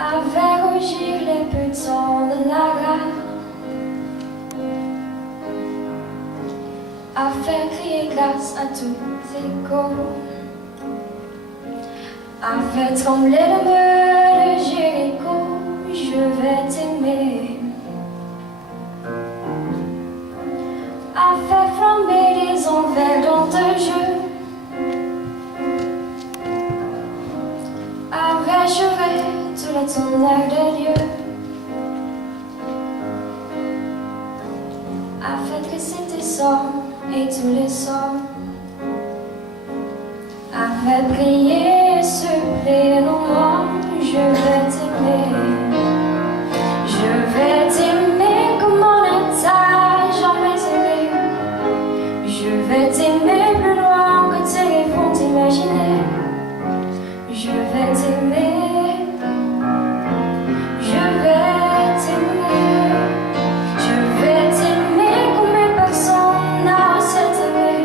avait rougir les petons de la gare, a fait crier glace à tout écho, a fait trembler le mur de Jéricho. Je vais t'aimer, a fait flamber des envers dans ton jeu, avait juré tout le tonnerre de Dieu, a fait que c'était sang et tous les sons, a fait prier et supplier nos morts. Je vais t'aimer, je vais t'aimer comme on ne t'a jamais aimé. Je vais t'aimer plus loin que tes rêves vont t'imaginer. Je vais t'aimer, je vais t'aimer, je vais t'aimer comme personne n'a osé t'aimer.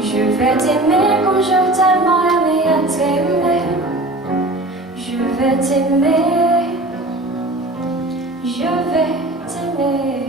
Je vais t'aimer comme j'ai tellement aimé à t'aimer. Je vais t'aimer, je vais t'aimer.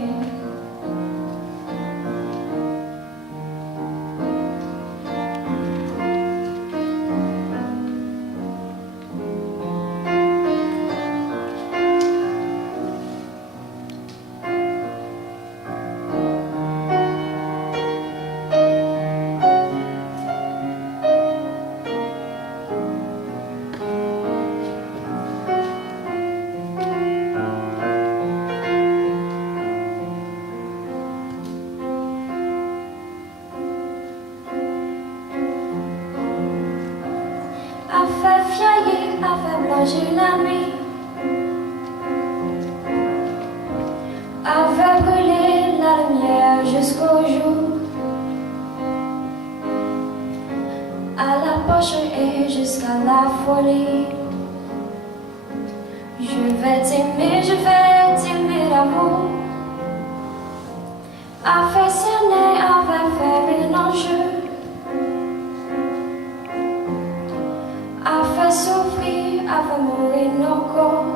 A fait fiailler, a fait blanchir la nuit, a fait brûler la lumière jusqu'au jour, à la poche et jusqu'à la folie. Je vais t'aimer l'amour, a fait cerner, a fait faire un enjeu, a fait souffrir, a fait mourir nos corps,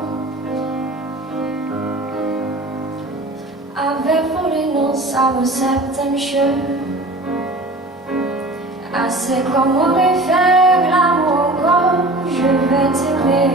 avait volé nos âmes septième cheveux. Assez comme on aurait fait l'amour encore. Je vais t'aimer,